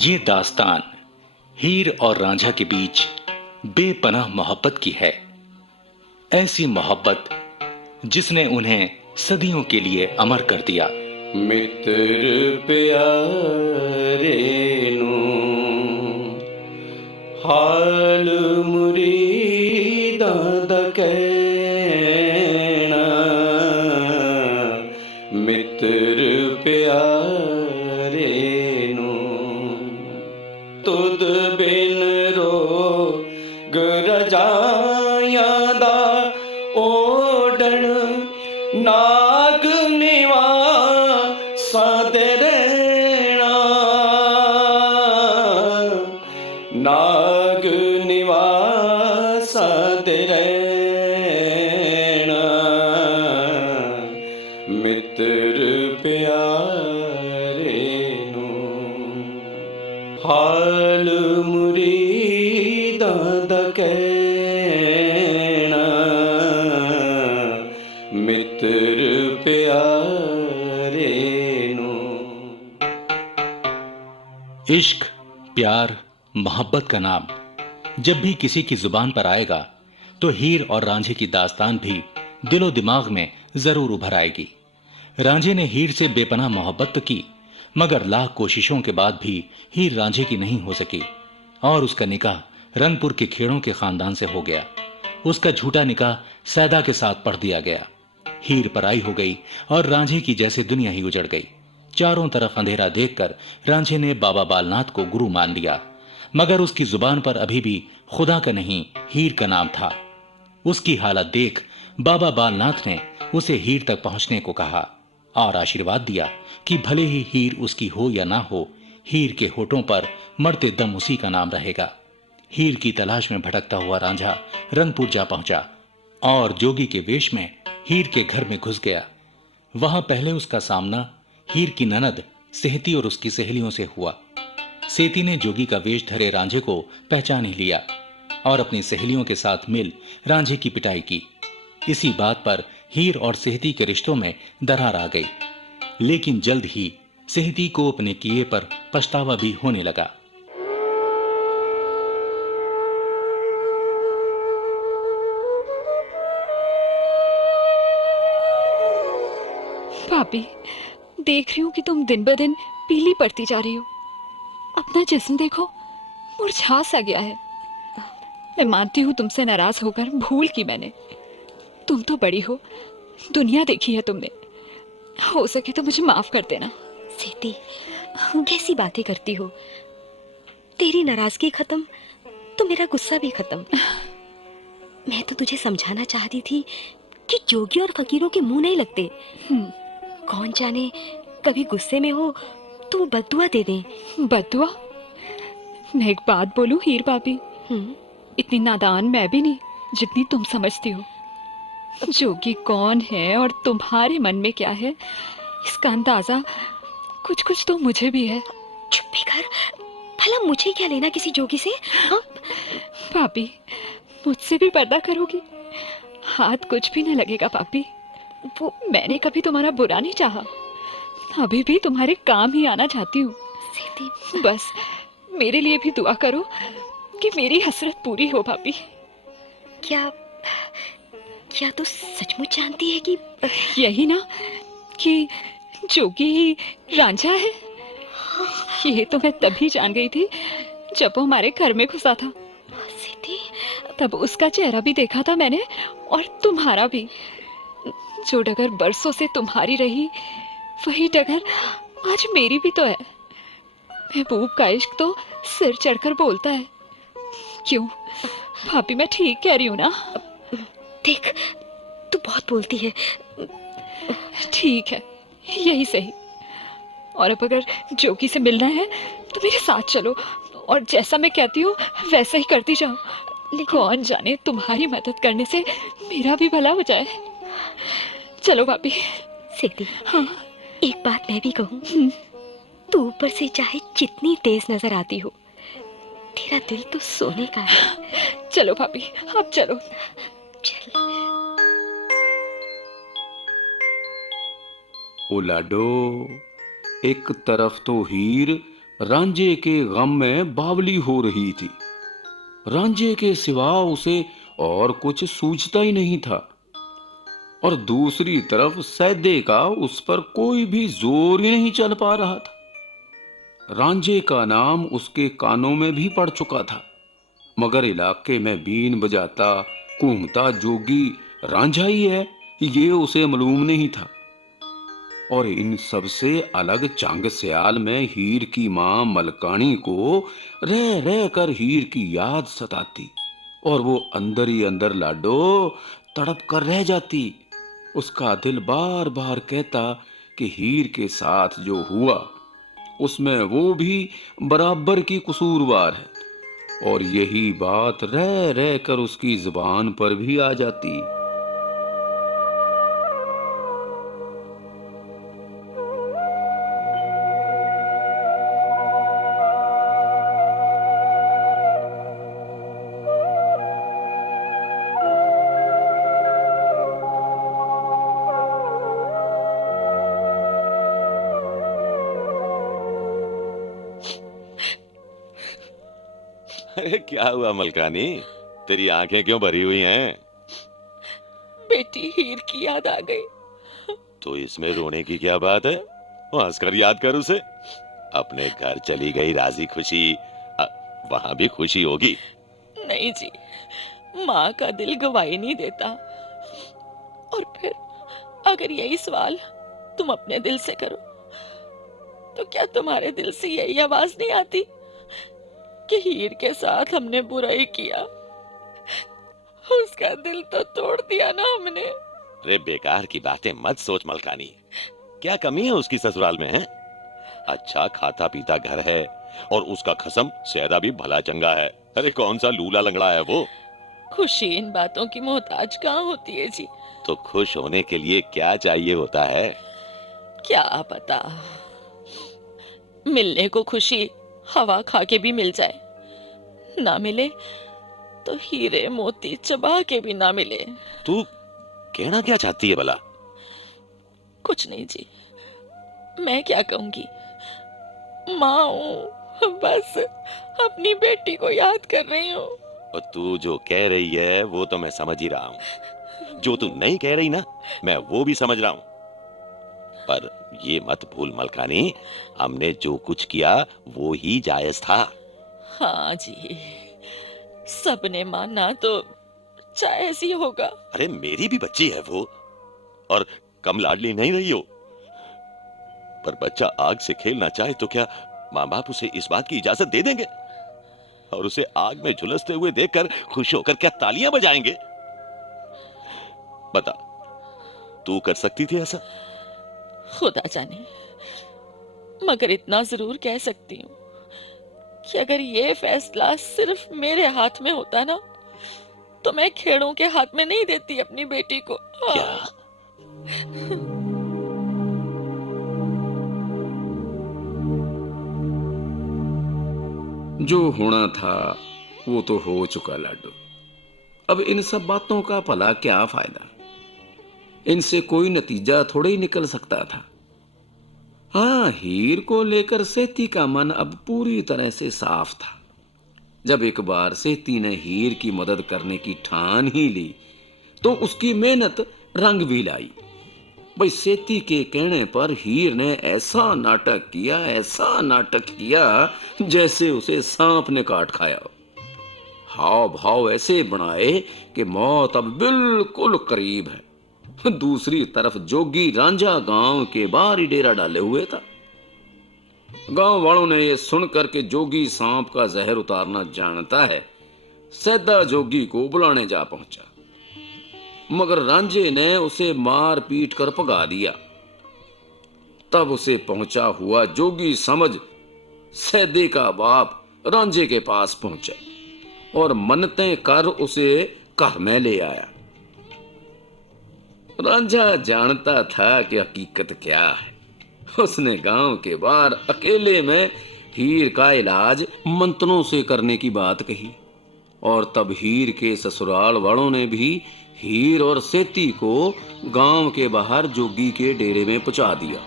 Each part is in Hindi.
ये दास्तान हीर और रांझा के बीच बेपनाह मोहब्बत की है। ऐसी मोहब्बत जिसने उन्हें सदियों के लिए अमर कर दिया। मित्र प्यारे नु हाल मुरीदां दा कहना, मित्र प्यारे नु तुद बिन रोग रजाइयां दा ओढ़न नाग निवासां दे रहना, नाग निवासां दे रहना, मित्र प्यारे नु हाल मुरीदां दा कहना, मित्र प्यारे नु। इश्क, प्यार, मोहब्बत का नाम जब भी किसी की जुबान पर आएगा तो हीर और रांझे की दास्तान भी दिलो दिमाग में जरूर उभर आएगी। रांझे ने हीर से बेपनाह मोहब्बत तो की, मगर लाख कोशिशों के बाद भी हीर रांझे की नहीं हो सकी और उसका निकाह रंगपुर के खेड़ों के खानदान से हो गया। उसका झूठा निकाह सैदा के साथ पढ़ दिया गया। हीर पराई हो गई और रांझे की जैसे दुनिया ही उजड़ गई। चारों तरफ अंधेरा देखकर रांझे ने बाबा बालनाथ को गुरु मान लिया, मगर उसकी जुबान पर अभी भी खुदा का नहीं हीर का नाम था। उसकी हालत देख बाबा बालनाथ ने उसे हीर तक पहुंचने को कहा और आशीर्वाद दिया कि भले ही हीर उसकी हो या ना हो, हीर के होठों पर मरते दम उसी का नाम रहेगा। हीर की तलाश में भटकता हुआ रांझा रंगपुर जा पहुंचा और जोगी के वेश में हीर के घर में घुस गया। वहां पहले उसका सामना हीर की ननद सेहती और उसकी सहेलियों से हुआ। सेती ने जोगी का वेश धरे रांझे को पहचान ही लिया और अपनी सहेलियों के साथ मिल रांझे की पिटाई की। इसी बात पर हीर और सेहती के रिश्तों में दरार आ गई, लेकिन जल्द ही सेहती को अपने किए पर पछतावा भी होने लगा। भाभी, देख रही हूँ कि तुम दिन ब दिन पीली पड़ती जा रही हो। अपना जिस्म देखो, मुरझा सा गया है। मैं मानती हूँ तुमसे नाराज होकर भूल की मैंने। तुम तो बड़ी हो, दुनिया देखी है तुमने। हो सके तो मुझे माफ कर देना। सेती, कैसी बातें करती हो? तेरी नाराजगी खत्म तो मेरा गुस्सा भी खत्म। मैं तो तुझे समझाना चाहती थी कि जोगी और फकीरों के मुंह नहीं लगते। कौन जाने कभी गुस्से में हो तो बद्दुआ दे दे। बद्दुआ? मैं एक बात बोलूं हीर भाभी, इतनी नादान मैं भी नहीं जितनी तुम समझती हो। जोगी कौन है और तुम्हारे मन में क्या है, इसका अंदाजा कुछ कुछ तो मुझे भी है। चुप भी कर, भला मुझे क्या लेना किसी जोगी से? हाँ? भाभी, मुझसे भी पर्दा करोगी? हाथ कुछ भी न लगेगा भाभी। वो मैंने कभी तुम्हारा बुरा नहीं चाहा, अभी भी तुम्हारे काम ही आना चाहती हूँ। बस मेरे लिए भी दुआ करो कि मेरी हसरत पूरी हो भाभी। क्या तू सचमुच जानती है कि यही ना कि जोगी ही रांझा है? ये तो मैं तभी जान गई थी जब वो हमारे घर में घुसा था। तब उसका चेहरा भी देखा था मैंने और तुम्हारा भी। जो डगर बरसों से तुम्हारी रही, वही डगर आज मेरी भी तो है। महबूब का इश्क तो सिर चढ़कर बोलता है। क्यों भाभी, मैं ठीक कह रही हूँ ना? देख, तू बहुत बोलती है। ठीक है, यही सही। और अब अगर जोगी से मिलना है तो मेरे साथ चलो और जैसा मैं कहती हूँ वैसा ही करती जाओ। कौन जाने तुम्हारी मदद करने से मेरा भी भला हो जाए। चलो भाभी। सेती, हाँ, एक बात मैं भी कहूँ। तू ऊपर से चाहे जितनी तेज नजर आती हो, तेरा दिल तो सोने का है। चलो भाभी, अब चलो। चल। ओ लाडो, एक तरफ तो हीर रांझे के गम में बावली हो रही थी। रांझे के सिवा उसे और कुछ सूझता ही नहीं था, और दूसरी तरफ सैदे का उस पर कोई भी जोर ही नहीं चल पा रहा था। रांझे का नाम उसके कानों में भी पड़ चुका था, मगर इलाके में बीन बजाता कूंगता जोगी रांझा ही है, ये उसे मालूम नहीं था। और इन सब से अलग चांग स्याल में हीर की मां मलकानी को रह रह कर हीर की याद सताती, और वो अंदर ही अंदर लाडो तड़प कर रह जाती। उसका दिल बार बार कहता कि हीर के साथ जो हुआ उसमें वो भी बराबर की कसूरवार है, और यही बात रह रह कर उसकी जुबान पर भी आ जाती। अरे क्या हुआ मलकानी, तेरी आंखें क्यों भरी हुई हैं? बेटी हीर की याद आ गई। तो इसमें रोने की क्या बात है? हंसकर याद कर उसे। अपने घर चली गई राजी खुशी, वहां भी खुशी होगी। नहीं जी, माँ का दिल गवाही नहीं देता। और फिर अगर यही सवाल तुम अपने दिल से करो तो क्या तुम्हारे दिल से यही आवाज नहीं आती कि हीर के साथ हमने बुराई किया, उसका दिल तो तोड़ दिया ना हमने। अरे बेकार की बातें मत सोच मलकानी। क्या कमी है उसकी ससुराल में है? अच्छा खाता पीता घर है, और उसका खसम सैदा भी भला चंगा है। अरे कौन सा लूला लंगड़ा है वो। खुशी इन बातों की मोहताज कहाँ होती है जी। तो खुश होने के लिए क्या चाहिए होता है? क्या पता, मिलने को खुशी हवा खा के भी मिल जाए, ना मिले तो हीरे मोती चबा के भी ना मिले। तू कहना क्या चाहती है भला? कुछ नहीं जी, मैं क्या कहूंगी, माँ हूं, बस अपनी बेटी को याद कर रही हूँ। और तू जो कह रही है वो तो मैं समझ ही रहा हूँ। जो तू नहीं कह रही ना, मैं वो भी समझ रहा हूँ। पर ये मत भूल मलकानी, हमने जो कुछ किया वो ही जायज था। हाँ जी, सबने माना तो जायज ही होगा। अरे मेरी भी बच्ची है वो, और कम लाडली नहीं रही हो। पर बच्चा आग से खेलना चाहे तो क्या माँ बाप उसे इस बात की इजाजत दे देंगे? और उसे आग में झुलसते हुए देखकर खुश होकर क्या तालियां बजाएंगे? बता, तू कर सकती थी ऐसा? खुदा जाने, मगर इतना जरूर कह सकती हूँ कि अगर ये फैसला सिर्फ मेरे हाथ में होता ना, तो मैं खेड़ों के हाथ में नहीं देती अपनी बेटी को। क्या? जो होना था वो तो हो चुका लाडो। अब इन सब बातों का भला क्या फायदा? इनसे कोई नतीजा थोड़े ही निकल सकता था। हाँ, हीर को लेकर सेती का मन अब पूरी तरह से साफ था। जब एक बार सेती ने हीर की मदद करने की ठान ही ली, तो उसकी मेहनत रंग भी लाई। भाई सेती के कहने पर हीर ने ऐसा नाटक किया जैसे उसे सांप ने काट खाया हो। हाव भाव ऐसे बनाए कि मौत अब बिल्कुल करीब है। दूसरी तरफ जोगी रांझा गांव के बाहर ही डेरा डाले हुए था। गांव वालों ने यह सुनकर के जोगी सांप का जहर उतारना जानता है, सैदा जोगी को बुलाने जा पहुंचा, मगर रांझे ने उसे मार पीट कर भगा दिया। तब उसे पहुंचा हुआ जोगी समझ सैदे का बाप रांझे के पास पहुंचा और मन्नतें कर उसे घर में ले आया। रांझा जानता था कि हकीकत क्या है। उसने गांव के बाहर अकेले में हीर का इलाज मंत्रों से करने की बात कही, और तब हीर के ससुराल वालों ने भी हीर और सेती को गांव के बाहर जोगी के डेरे में पहुंचा दिया।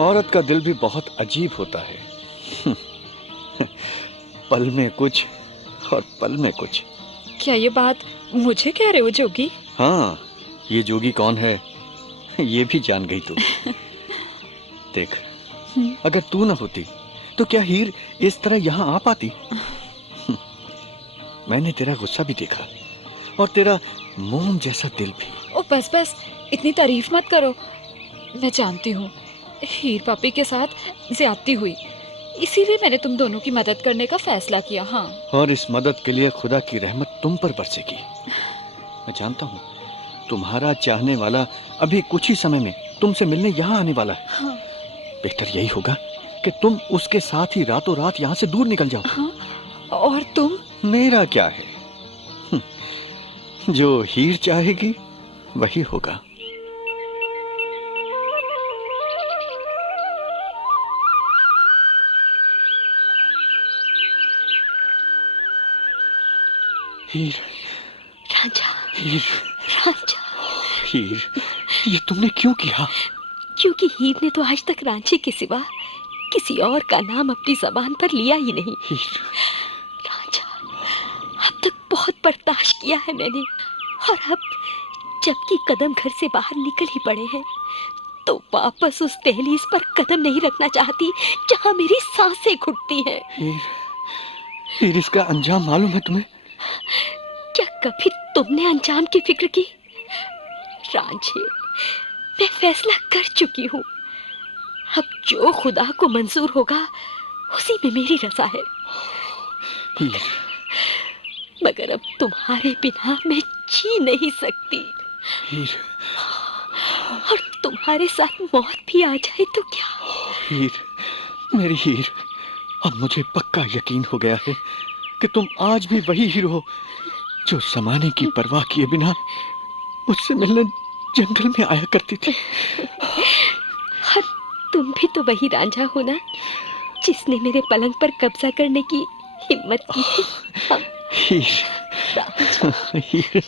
औरत का दिल भी बहुत अजीब होता है। पल में कुछ और पल में कुछ। क्या ये बात मुझे कह रहे हो जोगी? हाँ, ये जोगी कौन है ये भी जान गई तू। देख, अगर तू ना होती तो क्या हीर इस तरह यहाँ आ पाती? मैंने तेरा गुस्सा भी देखा और तेरा मोम जैसा दिल भी। ओ बस बस, इतनी तारीफ मत करो। मैं जानती हूँ हीर पापी के साथ ज्यादती हुई, इसीलिए मैंने तुम दोनों की मदद करने का फैसला किया। हाँ, और इस मदद के लिए खुदा की रहमत तुम पर बरसेगी। मैं जानता हूँ तुम्हारा चाहने वाला अभी कुछ ही समय में तुमसे मिलने यहाँ आने वाला है। हाँ। बेहतर यही होगा कि तुम उसके साथ ही रातों रात यहाँ से दूर निकल जाओ। हाँ, और तुम? मेरा क्या है, जो हीर चाहेगी वही होगा। हीर, रांझा, हीर, रांझा। हीर, ये तुमने क्यों किया? क्योंकि हीर ने तो आज तक रांझे के सिवा किसी और का नाम अपनी जबान पर लिया ही नहीं। हीर, रांझा, अब तक बहुत बर्दाश्त किया है मैंने, और अब जबकि कदम घर से बाहर निकल ही पड़े हैं तो वापस उस दहलीज पर कदम नहीं रखना चाहती जहां मेरी सांसें घुटती हैं। हीर, हीर, इसका अंजाम मालूम है तुम्हें? क्या कभी तुमने अंजाम की फिक्र की? रांझे, मैं फैसला कर चुकी हूँ। अब जो खुदा को मंजूर होगा उसी में मेरी रजा है। हीर, मगर अब तुम्हारे बिना मैं जी नहीं सकती, हीर, और तुम्हारे साथ मौत भी आ जाए तो क्या? हीर, मेरी हीर, अब मुझे पक्का यकीन हो गया है कि तुम आज भी वही हीर हो जो जमाने की परवाह किए बिना मुझसे मिलने जंगल में आया करती थी। और तुम भी तो वही रांझा हो ना जिसने मेरे पलंग पर कब्जा करने की हिम्मत की थी। हीर, हीर,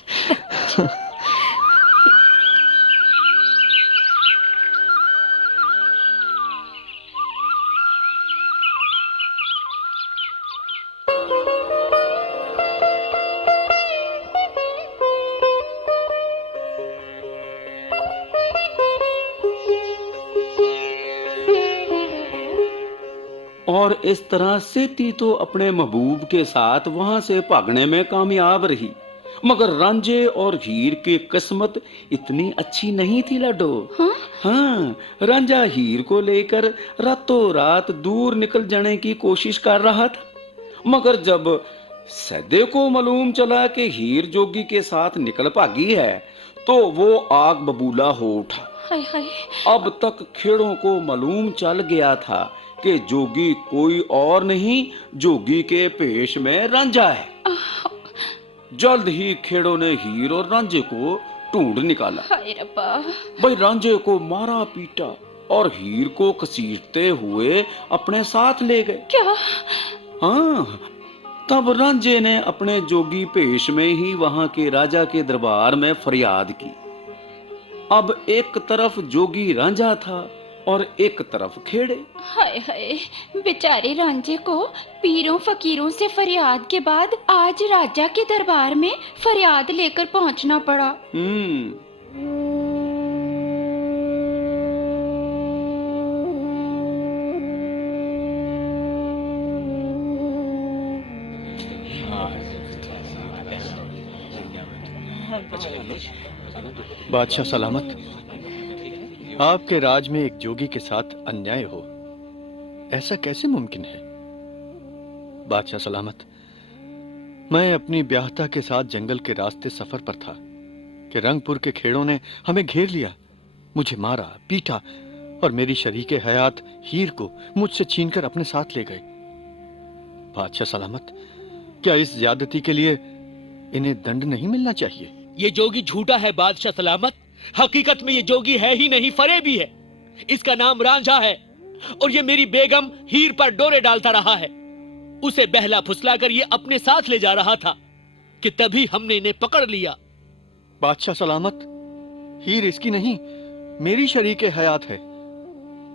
और इस तरह सेती तो अपने महबूब के साथ वहां से भागने में कामयाब रही, मगर रांझे और हीर की किस्मत इतनी अच्छी नहीं थी लाडो। हाँ, रांझा हीर को लेकर रातों रात दूर निकल जाने की कोशिश कर रहा था, मगर जब सैदे को मालूम चला कि हीर जोगी के साथ निकल भागी है तो वो आग बबूला हो उठा। हाय हाय। अब तक खेड़ों को मालूम चल गया था कि जोगी कोई और नहीं, जोगी के पेश में रांझा है। जल्द ही खेड़ों ने हीर और रांझे को ढूंढ निकाला। हाय रब्बा। भाई रांझे को मारा पीटा और हीर को घसीटते हुए अपने साथ ले गए। क्या? हाँ, तब रांझे ने अपने जोगी पेश में ही वहां के राजा के दरबार में फरियाद की। अब एक तरफ जोगी रांझा था और एक तरफ खेड़े। हाय हाय, बेचारे रांझे को पीरों फकीरों से फरियाद के बाद आज राजा के दरबार में फरियाद लेकर पहुंचना पड़ा। बादशाह सलामत। आपके राज में एक जोगी के साथ अन्याय हो, ऐसा कैसे मुमकिन है? बादशाह सलामत, मैं अपनी ब्याहता के साथ जंगल के रास्ते सफर पर था कि रंगपुर के खेड़ों ने हमें घेर लिया, मुझे मारा पीटा और मेरी शरीके हयात हीर को मुझसे छीनकर अपने साथ ले गए। बादशाह सलामत, क्या इस ज्यादती के लिए इन्हें दंड नहीं मिलना चाहिए? ये जोगी झूठा है बादशाह सलामत। हकीकत में ये जोगी है ही नहीं, फरेबी है। इसका नाम रांझा है और ये मेरी बेगम हीर पर डोरे डालता रहा है। उसे बहला फुसला कर ये अपने साथ ले जा रहा था कि तभी हमने इन्हें पकड़ लिया। बादशाह सलामत, हीर इसकी नहीं, मेरी शरीके हयात है।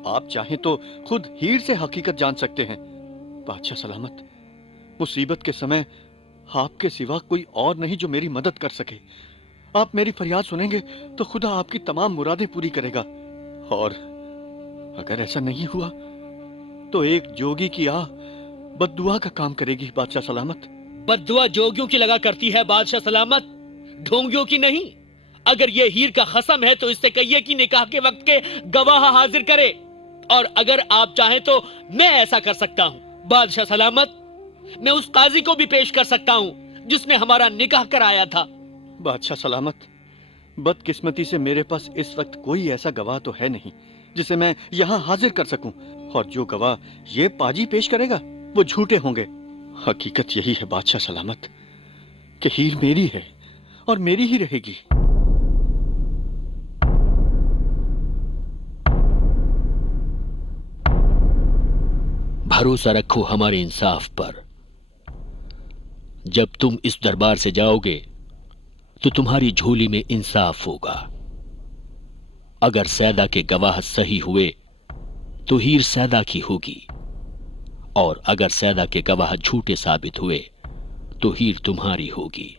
आप चाहें तो खुद हीर से हकीकत जान सकते हैं। बादशाह सलामत, मुसीबत के समय आपके सिवा कोई और नहीं जो मेरी मदद कर सके। आप मेरी फरियाद सुनेंगे तो खुदा आपकी तमाम मुरादें पूरी करेगा, और अगर ऐसा नहीं हुआ तो एक जोगी की आह बद्दुआ का काम करेगी बादशाह सलामत। बद्दुआ जोगियों की लगा करती है बादशाह सलामत, ढोंगियों की नहीं। अगर ये हीर का खसम है तो इससे कहिए कि निकाह के वक्त के गवाह हाजिर करे, और अगर आप चाहें तो मैं ऐसा कर सकता हूं बादशाह सलामत। मैं उस काजी को भी पेश कर सकता हूं जिसने हमारा निकाह कराया था। बादशाह सलामत, बदकिस्मती से मेरे पास इस वक्त कोई ऐसा गवाह तो है नहीं जिसे मैं यहाँ हाजिर कर सकूं, और जो गवाह ये पाजी पेश करेगा वो झूठे होंगे। हकीकत यही है बादशाह सलामत कि हीर मेरी है और मेरी ही रहेगी। भरोसा रखो हमारे इंसाफ पर। जब तुम इस दरबार से जाओगे तो तुम्हारी झोली में इंसाफ होगा। अगर सैदा के गवाह सही हुए तो हीर सैदा की होगी, और अगर सैदा के गवाह झूठे साबित हुए तो हीर तुम्हारी होगी।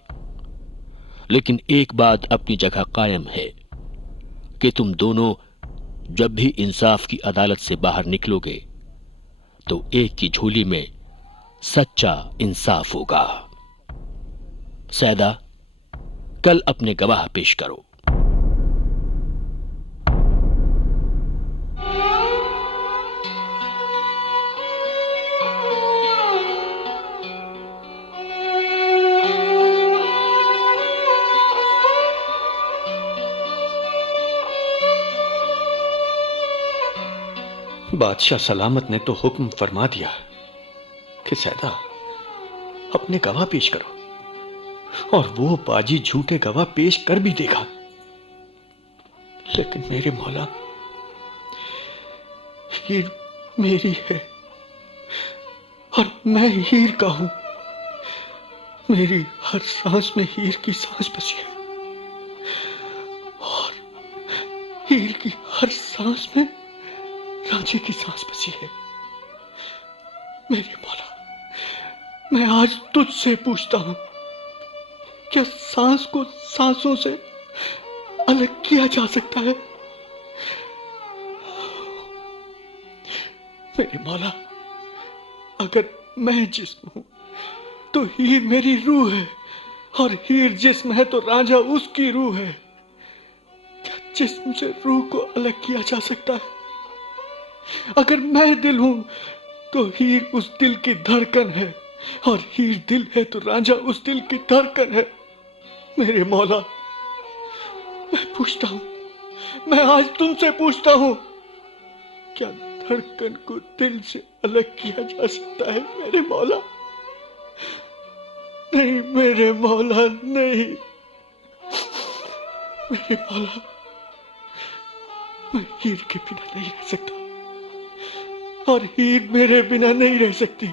लेकिन एक बात अपनी जगह कायम है कि तुम दोनों जब भी इंसाफ की अदालत से बाहर निकलोगे तो एक की झोली में सच्चा इंसाफ होगा। सैदा, कल अपने गवाह पेश करो। बादशाह सलामत ने तो हुक्म फरमा दिया कि सैदा अपने गवाह पेश करो, और वो बाजी झूठे गवाह पेश कर भी देगा। लेकिन मेरे मौला, हीर मेरी है और मैं हीर का हूं। मेरी हर सांस में हीर की सांस बसी है, और हीर की हर सांस में रांझे की सांस बसी है। मेरे मौला, मैं आज तुझसे पूछता हूं, क्या सांस को सांसों से अलग किया जा सकता है? मेरे मौला, अगर मैं जिस्म हूं तो हीर मेरी रूह है, और हीर जिस्म है तो रांझा उसकी रूह है। क्या जिस्म से रूह को अलग किया जा सकता है? अगर मैं दिल हूं तो हीर उस दिल की धड़कन है, और हीर दिल है तो रांझा उस दिल की धड़कन है। मेरे मौला, मैं पूछता हूं, मैं आज तुमसे पूछता हूं, क्या धड़कन को दिल से अलग किया जा सकता है? मेरे मौला, नहीं मेरे मौला, नहीं मेरे मौला, मैं हीर के बिना नहीं रह सकता, और हीर मेरे बिना नहीं रह सकती।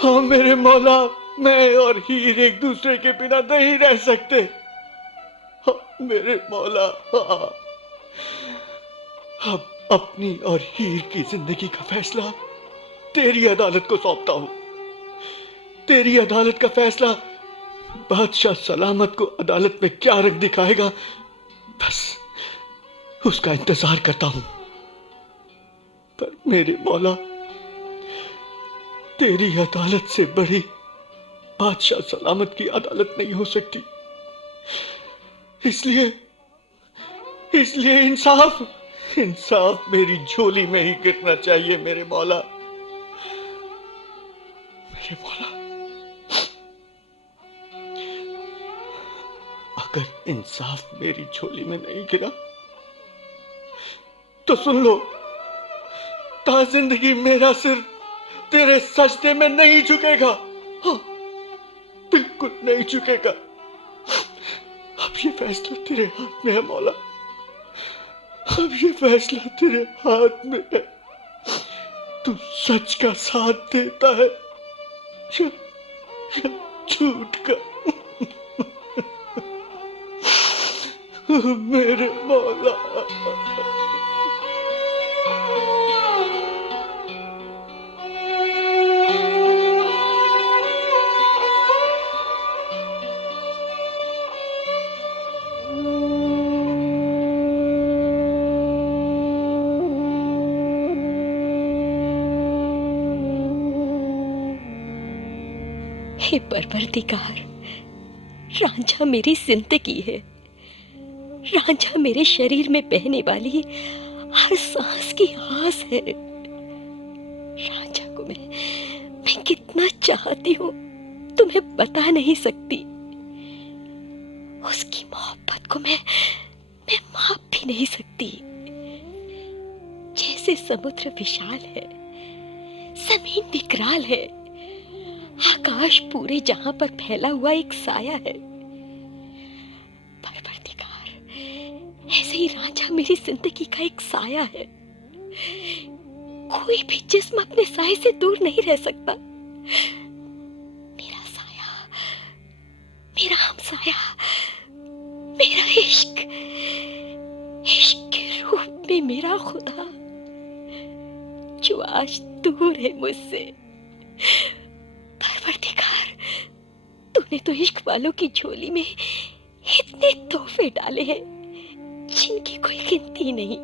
हाँ मेरे मौला, मैं और हीर एक दूसरे के बिना नहीं रह सकते। हाँ मेरे मौला, हाँ। अब अपनी और हीर की जिंदगी का फैसला तेरी अदालत को सौंपता हूं। तेरी अदालत का फैसला बादशाह सलामत को अदालत में क्या रंग दिखाएगा, बस उसका इंतजार करता हूं। पर मेरे मौला, तेरी अदालत से बड़ी बादशाह सलामत की अदालत नहीं हो सकती। इसलिए इंसाफ मेरी झोली में ही गिरना चाहिए। मेरे मौला, मेरे मौला, अगर इंसाफ मेरी झोली में नहीं गिरा तो सुन लो, ता जिंदगी मेरा सिर तेरे सजदे में नहीं झुकेगा। हाँ, बिल्कुल नहीं झुकेगा। अब ये फैसला तेरे हाथ में है मौला, अब ये फैसला तेरे हाथ में है। तू सच का साथ देता है या झूठ का? मेरे मौला, हे परवरदिगार, रांझा मेरी जिंदगी है। रांझा मेरे शरीर में बहने वाली हर सांस की आस है। रांझा को मैं कितना चाहती हूँ तुम्हें बता नहीं सकती। उसकी मोहब्बत को मैं माप भी नहीं सकती। जैसे समुद्र विशाल है, जमीन विकराल है, आकाश पूरे जहां पर फैला हुआ एक साया है, परवरदिगार, ऐसे ही रांझा मेरी जिंदगी का एक साया है। कोई भी जिस्म अपने साए से दूर नहीं रह सकता। मेरा साया, मेरा हमसाया, मेरा इश्क, इश्क के रूप में मेरा खुदा, जो आज दूर है मुझसे। परवरदिगार, तूने तो इश्क वालों की झोली में इतने तोहफे डाले हैं जिनकी कोई गिनती नहीं।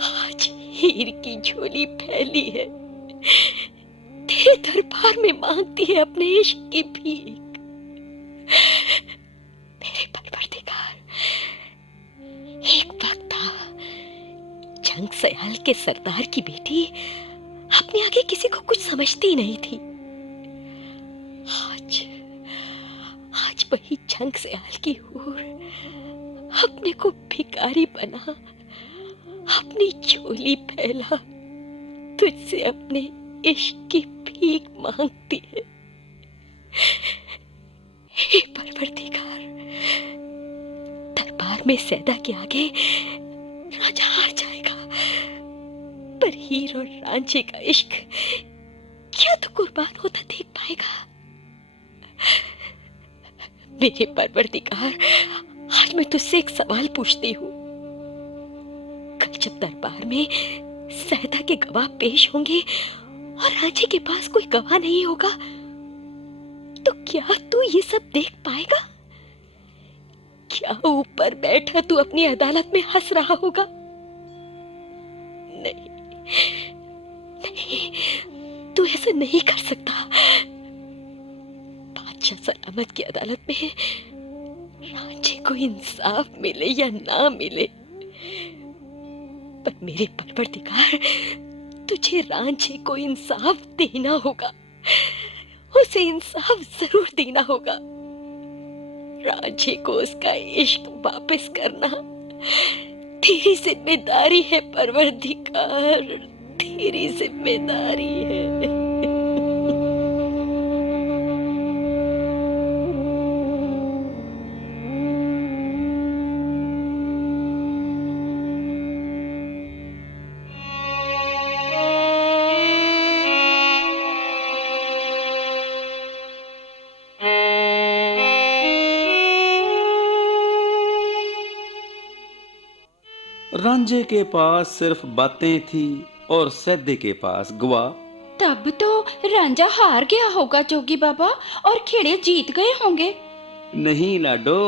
आज हीर की झोली फैली है, तेरे दरबार में मांगती है अपने इश्क की भीख। मेरे परवरदिगार, एक वक्त था जंग सयाल के सरदार की बेटी अपने आगे किसी को कुछ समझती नहीं थी। आज वही जंग सयाल की हूर अपने को भिखारी बना, अपनी झोली फैला तुझसे अपने इश्क की भीख मांगती है। हे परवरदिगार, दरबार में सैदा के आगे राजा हार जाएगा, पर हीर और रांझे का इश्क क्या तो कुर्बान होता देख पाएगा। मेरे परवरदिगार, आज मैं तुझसे एक सवाल पूछती हूँ। कल जब दरबार में सैदा के गवाह पेश होंगे और रांझे के पास कोई गवाह नहीं होगा, तो क्या तू ये सब देख पाएगा? क्या ऊपर बैठा तू अपनी अदालत में हंस रहा होगा? नहीं, नहीं, तू ऐसा नहीं कर सकता। बादशाह सलामत की अदालत में रांझे को इंसाफ मिले या ना मिले, पर मेरे परवरदिगार, तुझे रांझे को इंसाफ देना होगा। उसे इंसाफ जरूर देना होगा। रांझे को उसका इश्क वापस करना तेरी जिम्मेदारी है परवरदिगार, तेरी जिम्मेदारी है। रांझे के पास सिर्फ बातें थी और सैदे के पास गवाह। तब तो रांझा हार गया होगा जोगी बाबा, और खेड़े जीत गए होंगे। नहीं लाडो,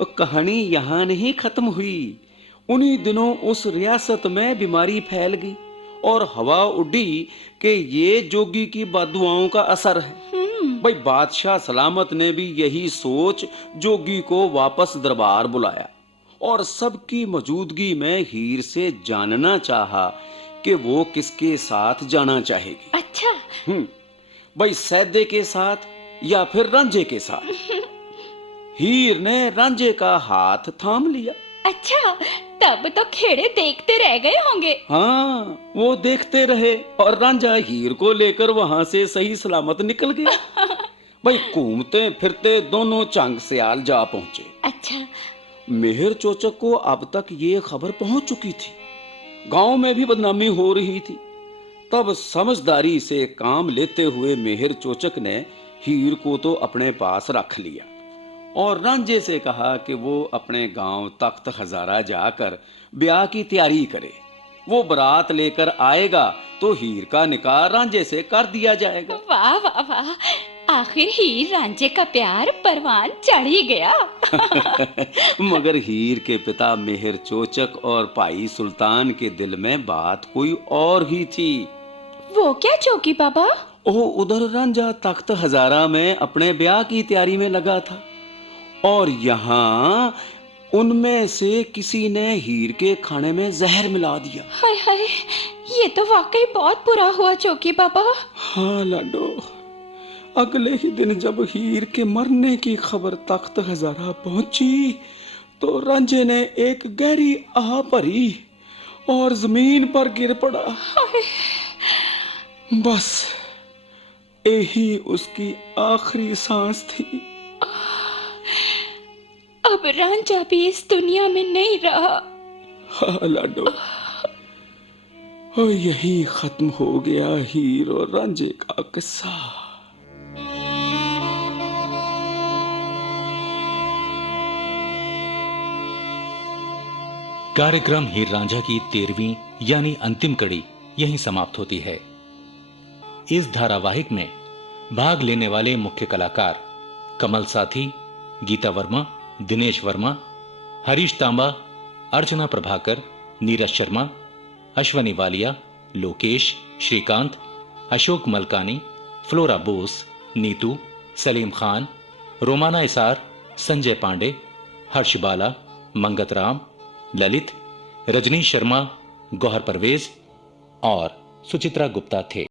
वो कहानी यहाँ नहीं खत्म हुई। उन्हीं दिनों उस रियासत में बीमारी फैल गई और हवा उड़ी कि ये जोगी की बददुआओं का असर है। भाई बादशाह सलामत ने भी यही सोच जोगी को वापस दरबार बुलाया और सबकी मौजूदगी में हीर से जानना चाहा कि वो किसके साथ जाना चाहेगी। अच्छा। भाई सैदे के साथ या फिर रांझे के साथ। हीर ने रांझे का हाथ थाम लिया। अच्छा, तब तो खेड़े देखते रह गए होंगे। हाँ, वो देखते रहे और रांझा हीर को लेकर वहां से सही सलामत निकल गया। भाई घूमते फिरते दोनों चंग सयाल जा पहुंचे। अच्छा। मेहर चोचक को अब तक ये खबर पहुंच चुकी थी, गांव में भी बदनामी हो रही थी। तब समझदारी से काम लेते हुए मेहर चोचक ने हीर को तो अपने पास रख लिया और रांझे से कहा कि वो अपने गांव तख्त हजारा जाकर ब्याह की तैयारी करे। वो बारात लेकर आएगा तो हीर का निकाह रांझे से कर दिया जाएगा। वाह वाह वाह, आखिर हीर रांझे का प्यार परवान चढ़ ही गया। मगर हीर के पिता मेहर चोचक और भाई सुल्तान के दिल में बात कोई और ही थी। वो क्या जोगी बाबा? वो उधर रांझा तख्त हजारा में अपने ब्याह की तैयारी में लगा था, और यहाँ उनमें से किसी ने हीर के खाने में जहर मिला दिया। हाय हाय, ये तो वाकई बहुत बुरा हुआ जोगी बाबा। हाँ लाडो, अगले ही दिन जब हीर के मरने की खबर तख्त हजारा पहुंची तो रांझे ने एक गहरी आह भरी और जमीन पर गिर पड़ा। बस यही उसकी आखिरी सांस थी। अब रांझा भी इस दुनिया में नहीं रहा। हाँ लाडो, और यही खत्म हो गया हीर और रांझे का किस्सा। कार्यक्रम हीर रांझा की 13वीं यानी अंतिम कड़ी यहीं समाप्त होती है। इस धारावाहिक में भाग लेने वाले मुख्य कलाकार कमल साथी, गीता वर्मा, दिनेश वर्मा, हरीश तांबा, अर्चना प्रभाकर, नीरज शर्मा, अश्वनी वालिया, लोकेश, श्रीकांत, अशोक मलकानी, फ्लोरा बोस, नीतू, सलीम खान, रोमाना इसार, संजय पांडे, हर्ष बाला, मंगत राम, ललित, रजनी शर्मा, गौहर परवेज और सुचित्रा गुप्ता थे।